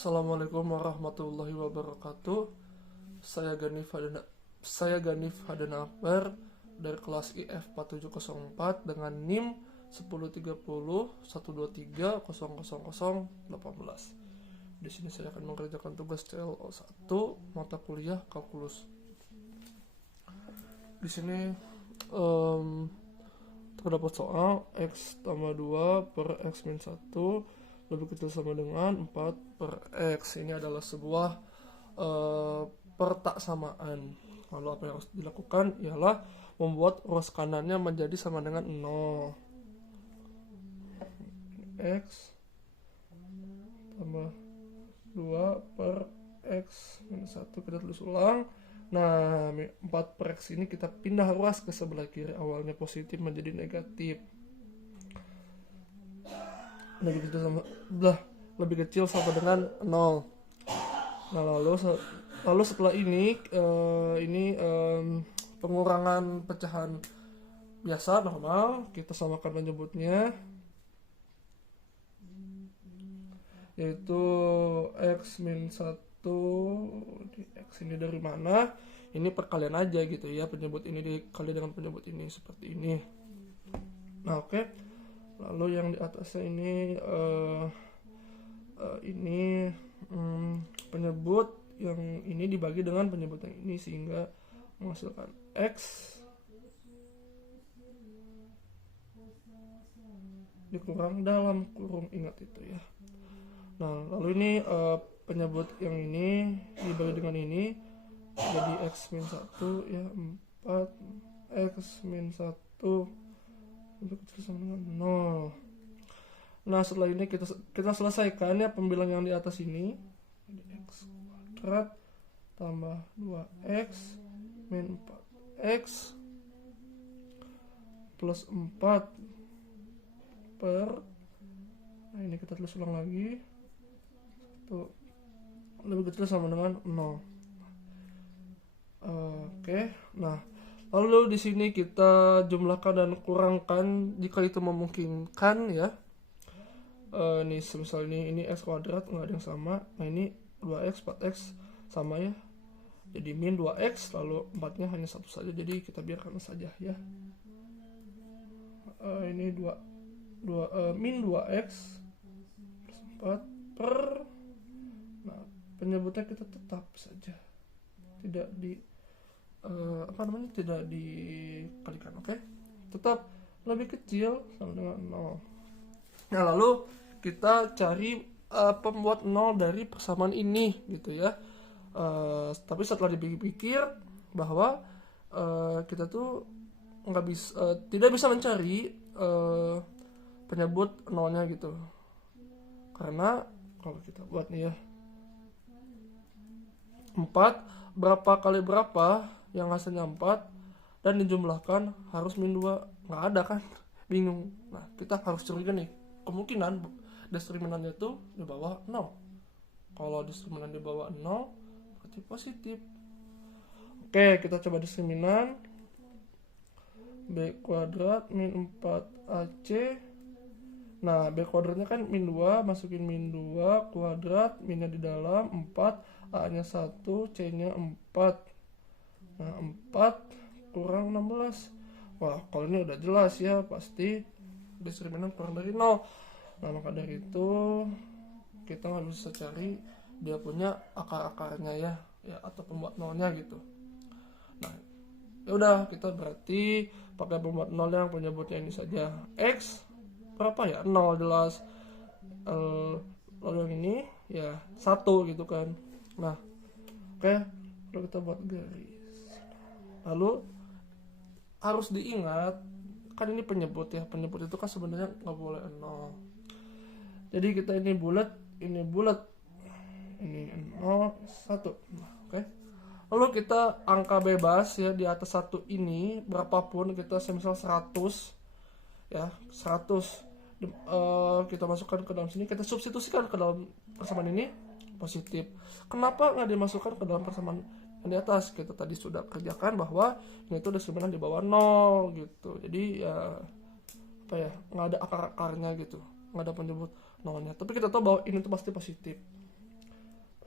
Assalamualaikum warahmatullahi wabarakatuh. Saya Ganif Hadanapar dari kelas IF 4704 dengan NIM 103012300018. Di sini saya akan mengerjakan tugas CLO1 mata kuliah kalkulus. Di sini terdapat soal X tambah 2 per X min 1 lebih kecil sama dengan 4 per X. Ini adalah sebuah pertaksamaan. Lalu apa yang harus dilakukan ialah membuat ruas kanannya menjadi sama dengan 0. X tambah 2 per X min 1 kita tulis ulang. Nah, 4 per X ini kita pindah ruas ke sebelah kiri. Awalnya positif menjadi negatif. Lebih kecil sama dengan 0. Nah, lalu setelah ini pengurangan pecahan biasa normal, kita samakan penyebutnya, yaitu X min 1 di X ini dari mana, ini perkalian aja gitu ya, penyebut ini dikali dengan penyebut ini seperti ini. Nah, oke. Lalu yang di atasnya ini penyebut yang ini dibagi dengan penyebut yang ini sehingga menghasilkan X dikurang dalam kurung, ingat itu ya. Nah, lalu ini penyebut yang ini dibagi dengan ini jadi X min 1 ya, 4 X min 1 lebih kecil sama dengan 0. Nah, setelah ini kita selesaikan ya pembilang yang di atas ini. X kuadrat tambah 2X min 4X plus 4 per, nah ini kita tulis ulang lagi, 1 lebih kecil sama dengan 0. Oke. Nah, lalu di sini kita jumlahkan dan kurangkan jika itu memungkinkan ya. Ini misal ini X kuadrat nggak ada yang sama. Nah, ini 2X 4X sama ya. Jadi min 2X lalu 4-nya hanya satu saja. Jadi kita biarkan saja ya. Ini min 2X plus 4 per, nah penyebutnya kita tetap saja. Tidak tidak dikalikan, oke? Tetap lebih kecil sama dengan 0. Nah, lalu kita cari pembuat 0 dari persamaan ini gitu ya. Tapi setelah dipikir bahwa kita tuh tidak bisa mencari penyebut 0-nya gitu. Karena kalau kita buat nih ya, 4 berapa kali berapa yang hasilnya 4 dan dijumlahkan harus min 2, nggak ada kan, bingung. Nah, kita harus curiga nih kemungkinan diskriminan itu di bawah 0. Kalau diskriminan di bawah 0 berarti positif. Oke, kita coba diskriminan B kuadrat min 4AC. Nah, B kuadratnya kan min 2, masukin min 2 kuadrat, minnya di dalam 4, A nya 1, C nya 4. Nah, 4 kurang 16. Wah, kalau ini udah jelas ya, pasti diskriminan kurang dari 0. Nah, maka dari itu kita nggak bisa cari dia punya akar-akarnya ya atau pembuat 0-nya gitu. Nah, ya udah, kita berarti pakai pembuat 0 yang penyebutnya ini saja. X berapa ya? 0 jelas. Lalu yang ini ya 1 gitu kan. Nah, oke, lalu kita buat garis. Lalu harus diingat kan ini penyebut ya. Penyebut itu kan sebenarnya nggak boleh 0. Jadi kita ini bulat, ini 0, 1. Nah, oke. Lalu kita angka bebas ya di atas 1 ini berapapun, kita semisal 100 ya, 100 kita masukkan ke dalam sini, kita substitusikan ke dalam persamaan ini positif. Kenapa nggak dimasukkan ke dalam persamaan yang di atas? Kita tadi sudah kerjakan bahwa ini tuh diskriminan di bawah 0 gitu. Jadi ya nggak ada akar-akarnya gitu, nggak ada penyebut 0-nya. Tapi kita tahu bahwa ini tuh pasti positif.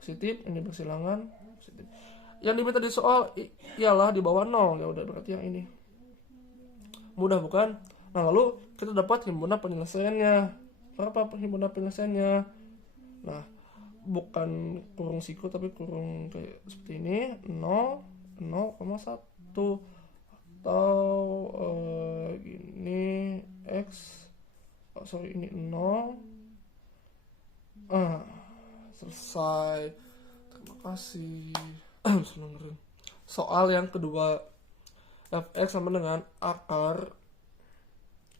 positif, ini bersilangan positif. Yang diminta di soal ialah di bawah 0, ya udah berarti yang ini. Mudah bukan? Nah, lalu kita dapat himpunan penyelesaiannya. Berapa himpunan penyelesaiannya? Nah, bukan kurung siku tapi kurung kayak seperti ini, 0,1 atau gini x, ini 0. Selesai. Terima kasih. Soal yang kedua, fx sama dengan akar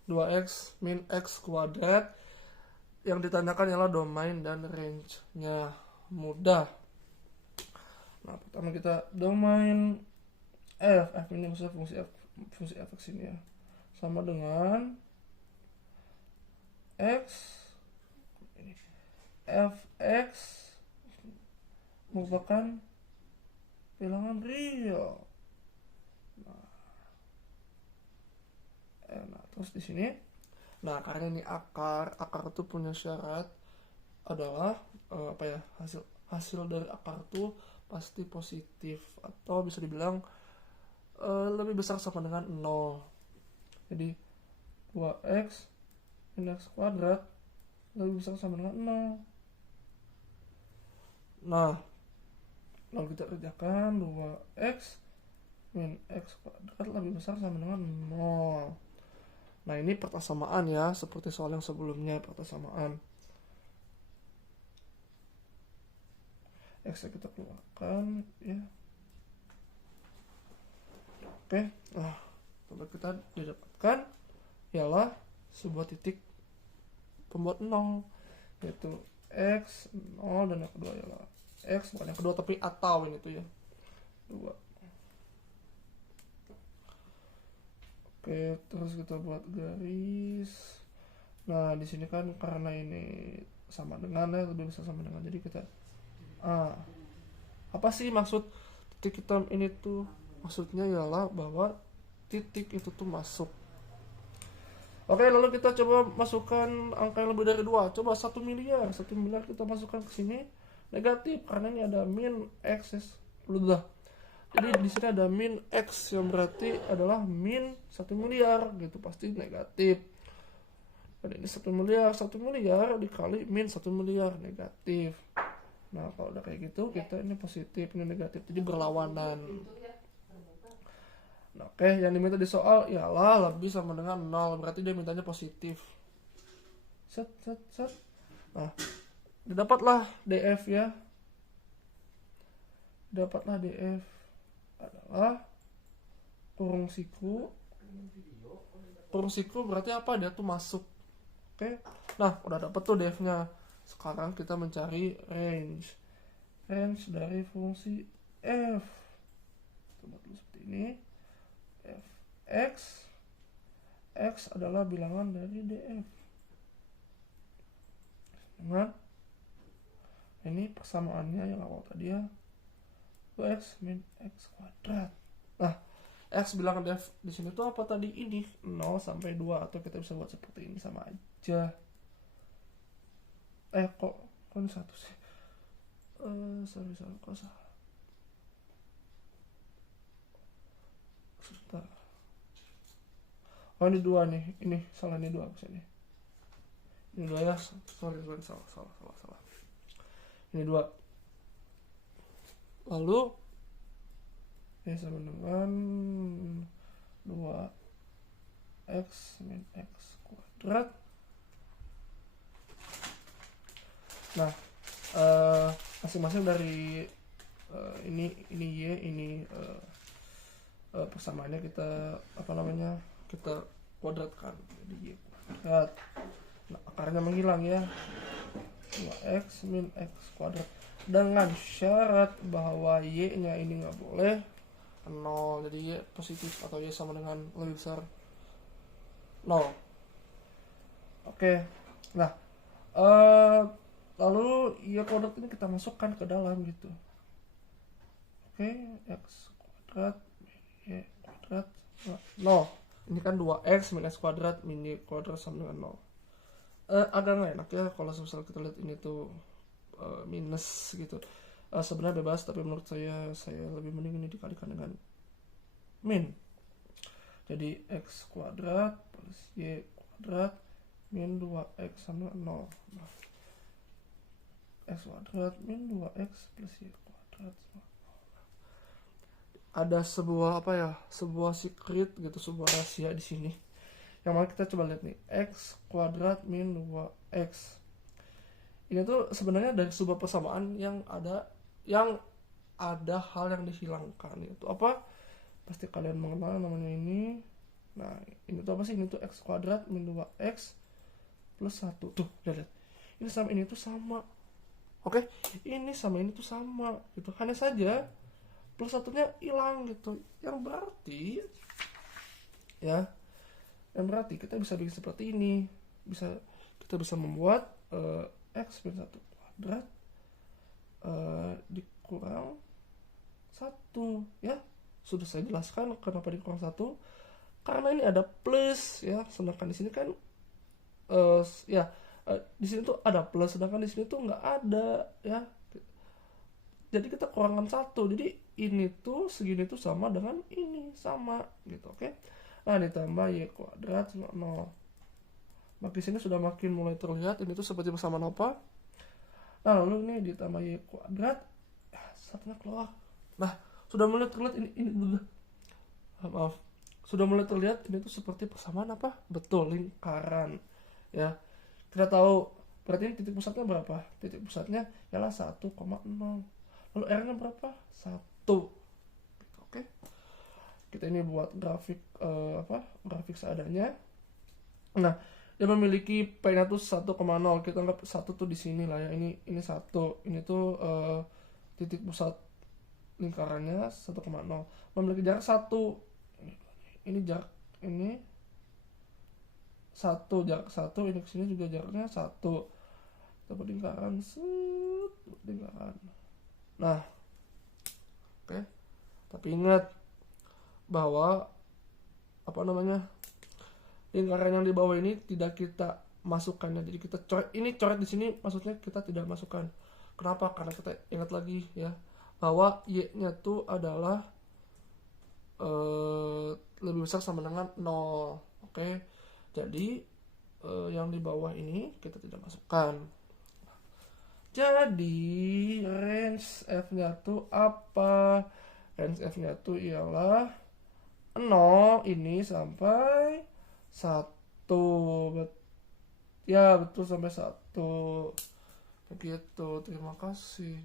2x min x kuadrat. Yang ditanyakan ialah domain dan range-nya. Mudah. Nah, pertama kita domain f ini maksudnya fungsi fx ini ya, sama dengan x ini. Fx merupakan bilangan real. Nah, terus di sini, nah karena ini akar itu punya syarat adalah hasil dari akar itu pasti positif atau bisa dibilang lebih besar sama dengan 0. Jadi 2x min x kuadrat lebih besar sama dengan 0. Nah, lalu kita kerjakan 2x min x kuadrat lebih besar sama dengan 0. Nah, ini pertasamaan ya, seperti soal yang sebelumnya, pertasamaan. X kita keluarkan ya. Oke, nah, tempat kita didapatkan ialah sebuah titik pembuat 0, yaitu x 0, dan yang kedua ialah x, bukan yang kedua tapi atau ini tuh ya, 2. Oke, terus kita buat garis. Nah, di sini kan karena ini sama dengan ya, lebih besar sama dengan, jadi kita apa sih maksud titik hitam ini tuh? Maksudnya ialah bahwa titik itu tuh masuk. Oke, lalu kita coba masukkan angka yang lebih dari 2. Coba 1 miliar. 1 miliar kita masukkan ke sini. Negatif karena ini ada min x. Udah. Jadi di sini ada min x yang berarti adalah min 1 miliar gitu, pasti negatif. Dan ini 1 miliar dikali min 1 miliar negatif. Nah, kalau udah kayak gitu, kita ini positif, ini negatif, jadi berlawanan. Nah, oke, yang diminta di soal ialah lebih sama dengan 0, berarti dia mintanya positif. Set. Nah, didapatlah DF ya. Dapatlah DF adalah kurung siku berarti apa? Dia tuh masuk. Oke. Nah, udah dapet tuh DF-nya. Sekarang kita mencari range dari fungsi f. Coba dulu seperti ini. Fx, x adalah bilangan dari df. Dengan ini persamaannya yang awal tadi ya, 2x min x kuadrat. Nah, x bilangan df di sini tuh apa tadi? Ini 0 sampai 2, atau kita bisa buat seperti ini sama aja. Kok ini 1 sih? Sorry, kok salah. Sebentar. Oh, ini 2 nih. Ini salah, ini 2 maksudnya. Ini 2 ya. Sorry, salah. Ini 2. Lalu ini sama dengan 2x min x kuadrat. Nah, masing-masing dari ini y, ini persamaannya kita kita kuadratkan, jadi y kuadrat. Nah, akarnya menghilang ya, 2x min x kuadrat, dengan syarat bahwa y nya ini nggak boleh 0, jadi y positif atau y sama dengan lebih besar 0. Oke, nah lalu y kuadrat ini kita masukkan ke dalam gitu. Oke, x kuadrat min y kuadrat 0. Ini kan 2x min x kuadrat min y kuadrat sama dengan 0. Agak nggak enak ya kalau misalnya kita lihat ini tuh minus gitu. sebenarnya bebas, tapi menurut saya lebih mending ini dikalikan dengan min. Jadi x kuadrat plus y kuadrat min 2x sama 0. Nah, x kuadrat min 2x plus y kuadrat sama 0. Ada sebuah secret gitu, sebuah rahasia di sini. Yang mana kita coba lihat nih, x kuadrat min 2x. Ini tuh sebenarnya dari sebuah persamaan yang ada hal yang dihilangkan. Itu apa? Pasti kalian mengenal namanya ini. Nah, ini tuh apa sih? Ini tuh x kuadrat min 2x plus 1. Tuh, lihat. Ini sama ini tuh sama. Oke, ini sama ini tuh sama gitu. Hanya saja plus satunya hilang gitu. Yang berarti kita bisa bikin seperti ini. Kita bisa membuat x min 1 kuadrat dikurang 1 ya. Sudah saya jelaskan kenapa dikurang 1, karena ini ada plus ya, sedangkan di sini kan di sini tuh ada plus, sedangkan di sini tuh nggak ada ya. Jadi kita kurangan 1, jadi ini tuh segini tuh sama dengan ini sama gitu. Oke. Nah, ditambah y kuadrat sama 0. Maka di sini sudah makin mulai terlihat ini tuh seperti persamaan apa. Nah, lalu ini ditambah y kuadrat, satunya keluar. Nah, sudah mulai terlihat sudah mulai terlihat ini tuh seperti persamaan apa? Betul, lingkaran ya. Kita tahu berarti ini titik pusatnya berapa? Titik pusatnya ialah 1,0. Lalu R-nya berapa? 1. Oke. Kita ini buat grafik grafik seadanya. Nah, dia memiliki P-nya tuh 1,0. Kita anggap 1 tuh di sini lah ya. Ini 1. Ini tuh titik pusat lingkarannya 1,0. Memiliki jarak 1. Ini jarak ini 1, jarak 1, ini kesini juga jaraknya 1. Kita buat lingkaran, lingkaran. Nah, oke. Tapi ingat bahwa lingkaran yang di bawah ini tidak kita masukkan ya. Jadi kita coret di sini, maksudnya kita tidak masukkan. Kenapa? Karena kita ingat lagi ya bahwa y-nya tuh adalah lebih besar sama dengan 0. Oke. Jadi yang di bawah ini kita tidak masukkan. Jadi range f-nya tuh apa? Range f-nya tuh ialah 0 ini sampai 1. Ya, betul, sampai 1. Begitu. Terima kasih.